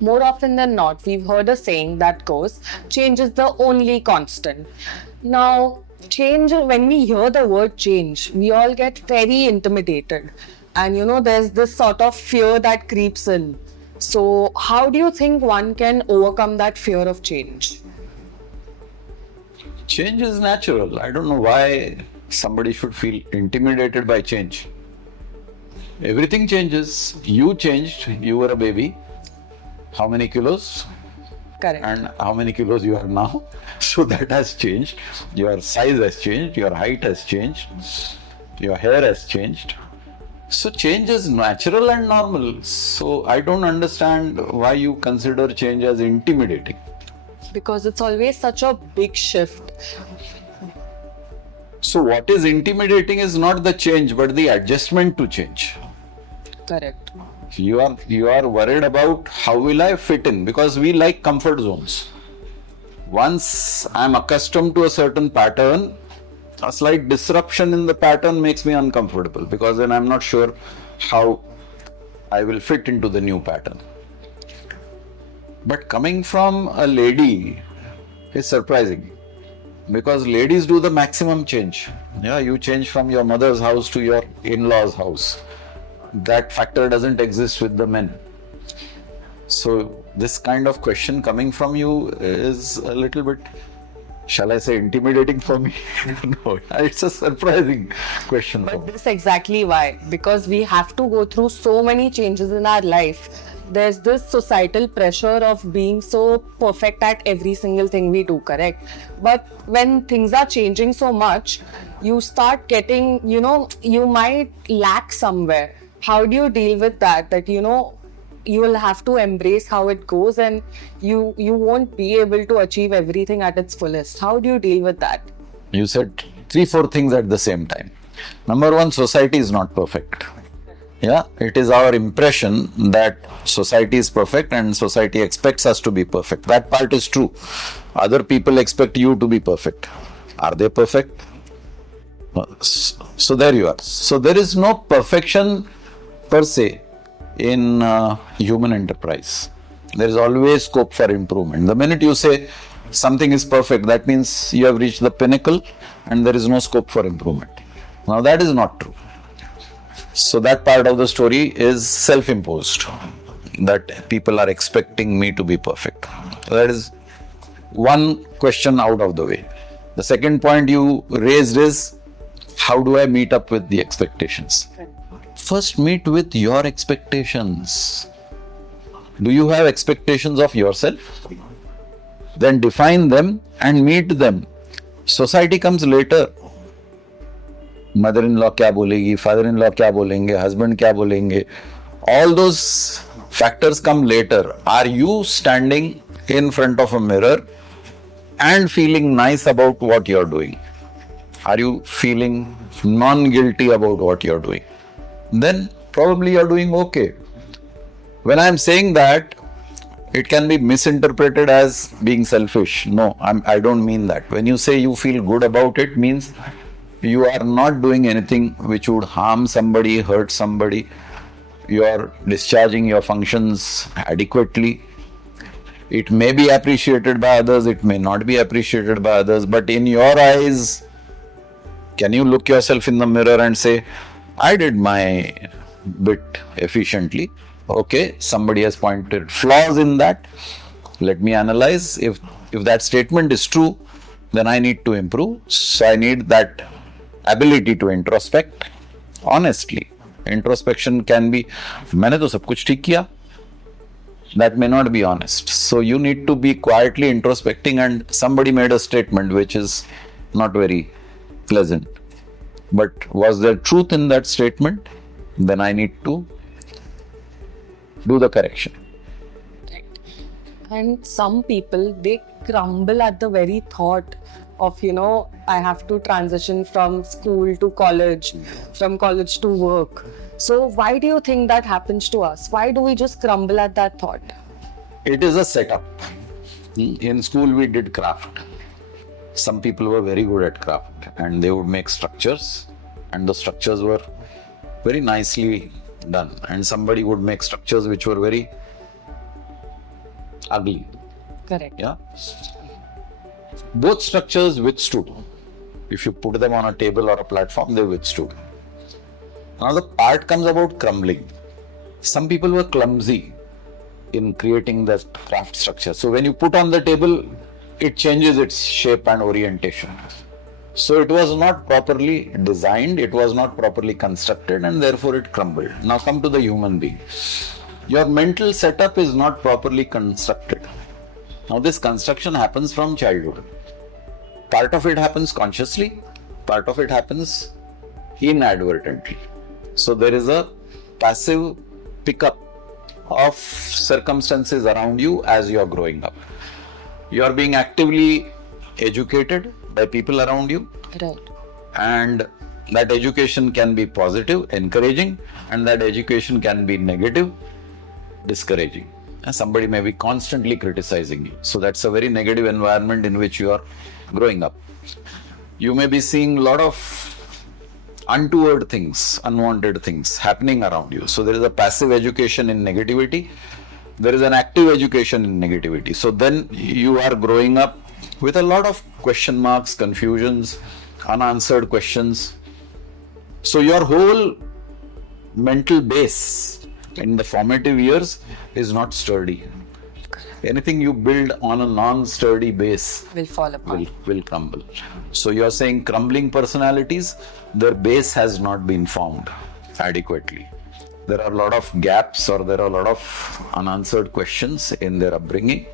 more often than not, we've heard a saying that goes, change is the only constant. Now, change, when we hear the word change, we all get very intimidated. And there's this sort of fear that creeps in. So, how do you think one can overcome that fear of change? Change is natural. I don't know why somebody should feel intimidated by change. Everything changes. You changed. You were a baby. How many kilos? Correct. And how many kilos you are now? So that has changed. Your size has changed. Your height has changed. Your hair has changed. So change is natural and normal. So I don't understand why you consider change as intimidating. Because it's always such a big shift. So what is intimidating is not the change, but the adjustment to change. Correct. You are worried about how will I fit in, because we like comfort zones. Once I'm accustomed to a certain pattern, a slight disruption in the pattern makes me uncomfortable, because then I'm not sure how I will fit into the new pattern. But coming from a lady is surprising, because ladies do the maximum change. Yeah, you change from your mother's house to your in-laws' house. That factor doesn't exist with the men. So this kind of question coming from you is a little bit, shall I say, intimidating for me? No, it's a surprising question. But this is exactly why. Because we have to go through so many changes in our life. There's this societal pressure of being so perfect at every single thing we do, correct? But when things are changing so much, you start getting, you might lack somewhere. How do you deal with that? That, you will have to embrace how it goes, and you won't be able to achieve everything at its fullest. How do you deal with that? You said 3-4 things at the same time. Number one, society is not perfect. Yeah, it is our impression that society is perfect and society expects us to be perfect. That part is true. Other people expect you to be perfect. Are they perfect? So there you are. So there is no perfection per se in human enterprise. There is always scope for improvement. The minute you say something is perfect, that means you have reached the pinnacle and there is no scope for improvement. Now that is not true. So that part of the story is self-imposed, that people are expecting me to be perfect. That is one question out of the way. The second point you raised is, how do I meet up with the expectations? First, meet with your expectations. Do you have expectations of yourself? Then define them and meet them. Society comes later. Mother-in-law क्या बोलेगी, father-in-law क्या बोलेंगे, husband क्या बोलेंगे. All those factors come later. Are you standing in front of a mirror and feeling nice about what you're doing? Are you feeling non-guilty about what you're doing? Then probably you're doing okay. When I'm saying that, it can be misinterpreted as being selfish. No, I don't mean that. When you say you feel good about it, means you are not doing anything which would harm somebody, hurt somebody. You are discharging your functions adequately. It may be appreciated by others, it may not be appreciated by others, but in your eyes, can you look yourself in the mirror and say, I did my bit efficiently. Okay, somebody has pointed flaws in that. Let me analyze. If that statement is true, then I need to improve. So I need that ability to introspect honestly. Introspection can be, मैंने तो सब कुछ ठीक किया. That may not be honest. So you need to be quietly introspecting, and somebody made a statement which is not very pleasant. But was there truth in that statement? Then I need to do the correction. Right. And some people, they crumble at the very thought of, I have to transition from school to college, from college to work. So why do you think that happens to us? Why do we just crumble at that thought? It is a setup. In school we did craft. Some people were very good at craft and they would make structures, and the structures were very nicely done, and somebody would make structures which were very ugly. Correct. Yeah. Both structures withstood. If you put them on a table or a platform, they withstood. Now the part comes about crumbling. Some people were clumsy in creating the craft structure. So when you put on the table, it changes its shape and orientation. So it was not properly designed, it was not properly constructed, and therefore it crumbled. Now come to the human being. Your mental setup is not properly constructed. Now this construction happens from childhood. Part of it happens consciously, part of it happens inadvertently. So there is a passive pickup of circumstances around you as you are growing up. You are being actively educated by people around you. Right. And that education can be positive, encouraging, and that education can be negative, discouraging. And somebody may be constantly criticizing you. So that's a very negative environment in which you are growing up. You may be seeing a lot of untoward things, unwanted things happening around you. So there is a passive education in negativity. There is an active education in negativity. So then you are growing up with a lot of question marks, confusions, unanswered questions. So your whole mental base in the formative years is not sturdy. Anything you build on a non-sturdy base Will fall apart. will crumble. So you're saying crumbling personalities, their base has not been formed adequately. There are a lot of gaps or there are a lot of unanswered questions in their upbringing,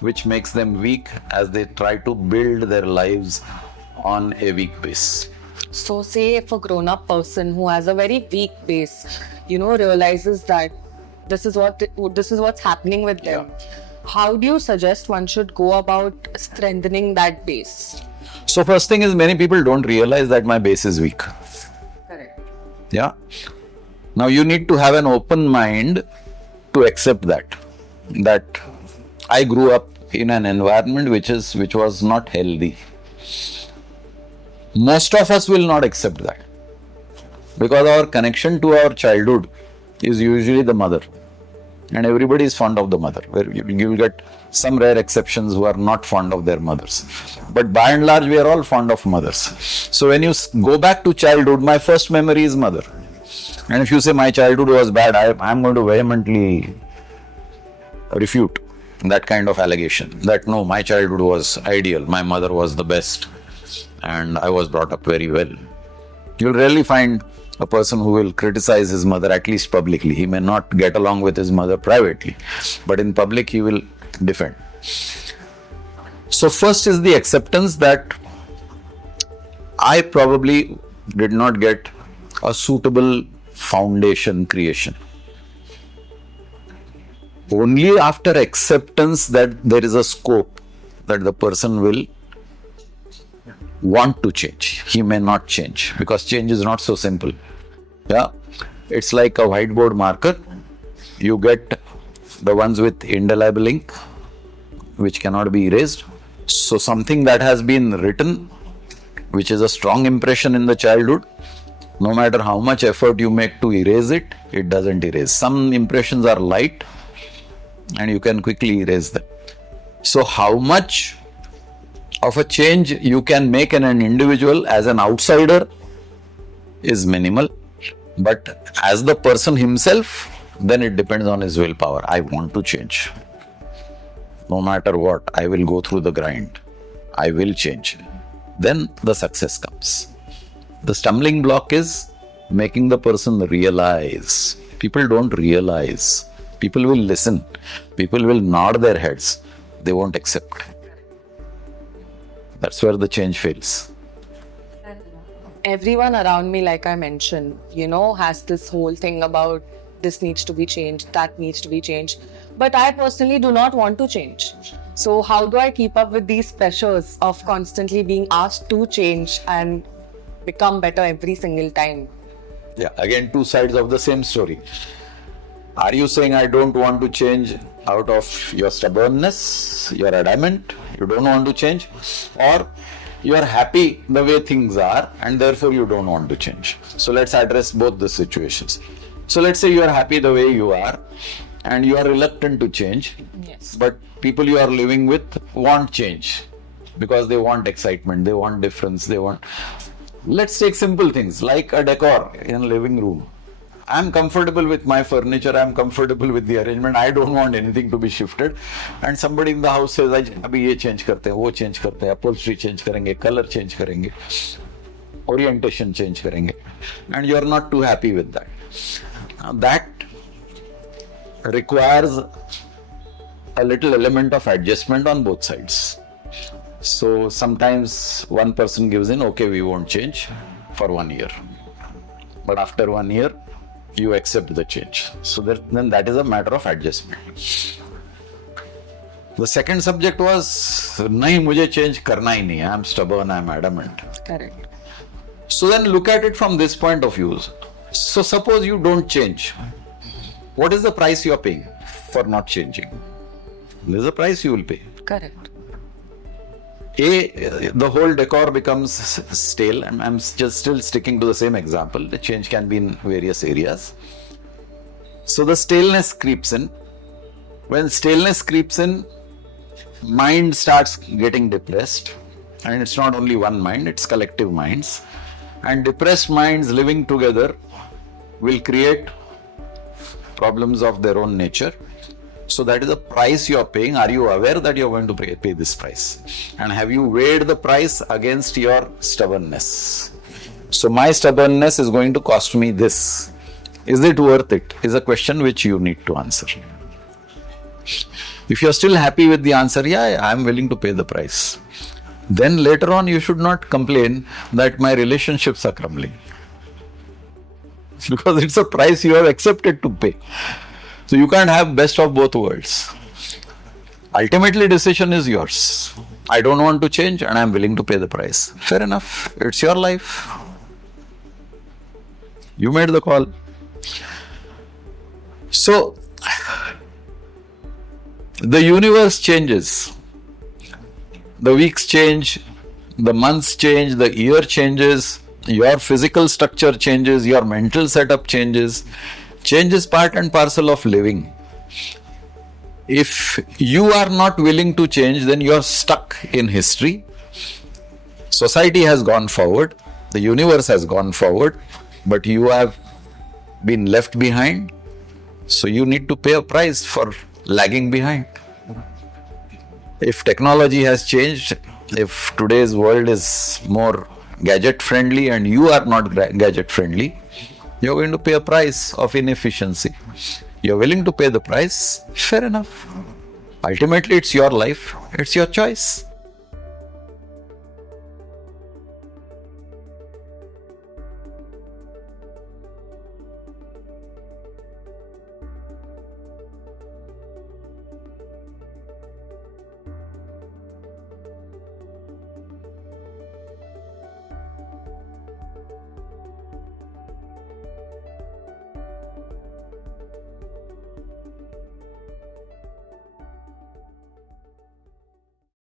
which makes them weak as they try to build their lives on a weak base. So say if a grown-up person who has a very weak base, realizes that this is what's happening with them. How do you suggest one should go about strengthening that base? So first thing is, many people don't realize that my base is weak. Correct. Yeah. Now you need to have an open mind to accept that I grew up in an environment which was not healthy. Most of us will not accept that, because our connection to our childhood is usually the mother, and everybody is fond of the mother. Where you will get some rare exceptions who are not fond of their mothers, but by and large we are all fond of mothers. So when you go back to childhood, my first memory is mother. And if you say my childhood was bad, I am going to vehemently refute that kind of allegation, that no, my childhood was ideal, my mother was the best, and I was brought up very well. You'll rarely find a person who will criticize his mother, at least publicly. He may not get along with his mother privately, but in public he will defend. So first is the acceptance that I probably did not get a suitable foundation creation. Only after acceptance that there is a scope that the person will want to change. He may not change, because change is not so simple. Yeah, it's like a whiteboard marker. You get the ones with indelible ink, which cannot be erased. So something that has been written, which is a strong impression in the childhood, no matter how much effort you make to erase it, it doesn't erase. Some impressions are light and you can quickly erase them. So how much of a change you can make in an individual as an outsider is minimal, but as the person himself, then it depends on his willpower. I want to change. No matter what, I will go through the grind. I will change. Then the success comes. The stumbling block is making the person realize. People don't realize. People will listen. People will nod their heads. They won't accept. That's where the change fails. Everyone around me, like I mentioned, has this whole thing about this needs to be changed, that needs to be changed. But I personally do not want to change. So how do I keep up with these pressures of constantly being asked to change and become better every single time? Yeah, again, two sides of the same story. Are you saying I don't want to change out of your stubbornness, you're adamant, you don't want to change, or you are happy the way things are and therefore you don't want to change? So let's address both the situations. So let's say you are happy the way you are and you are reluctant to change. Yes. But people you are living with want change because they want excitement, they want difference, they want. Let's take simple things like a decor in a living room. I'm comfortable with my furniture, I'm comfortable with the arrangement, I don't want anything to be shifted. And somebody in the house says, अभी ये change करते हैं, वो change करते हैं, upholstery change करेंगे, color change करेंगे, orientation change करेंगे, and you're not too happy with that. Now that requires a little element of adjustment on both sides. So sometimes one person gives in, okay, we won't change for 1 year. But after 1 year, you accept the change. So then that is a matter of adjustment. The second subject was, nahi mujhe change karna hi nahi. I am stubborn, I am adamant. Correct. So then look at it from this point of view. So suppose you don't change. What is the price you are paying for not changing? There is a price you will pay. Correct. The whole decor becomes stale, and I'm just still sticking to the same example. The change can be in various areas. So the staleness creeps in. When staleness creeps in, mind starts getting depressed. And it's not only one mind, it's collective minds. And depressed minds living together will create problems of their own nature. So that is the price you are paying. Are you aware that you are going to pay this price? And have you weighed the price against your stubbornness? So my stubbornness is going to cost me this. Is it worth it? Is a question which you need to answer. If you are still happy with the answer, yeah, I am willing to pay the price. Then later on you should not complain that my relationships are crumbling. Because it's a price you have accepted to pay. So you can't have best of both worlds. Ultimately, decision is yours. I don't want to change and I'm willing to pay the price. Fair enough. It's your life. You made the call. So, the universe changes. The weeks change, the months change, the year changes, your physical structure changes, your mental setup changes. Change is part and parcel of living. If you are not willing to change, then you are stuck in history. Society has gone forward, the universe has gone forward, but you have been left behind. So you need to pay a price for lagging behind. If technology has changed, if today's world is more gadget friendly and you are not gadget friendly, you're going to pay a price of inefficiency. You're willing to pay the price, fair enough. Ultimately, it's your life, it's your choice.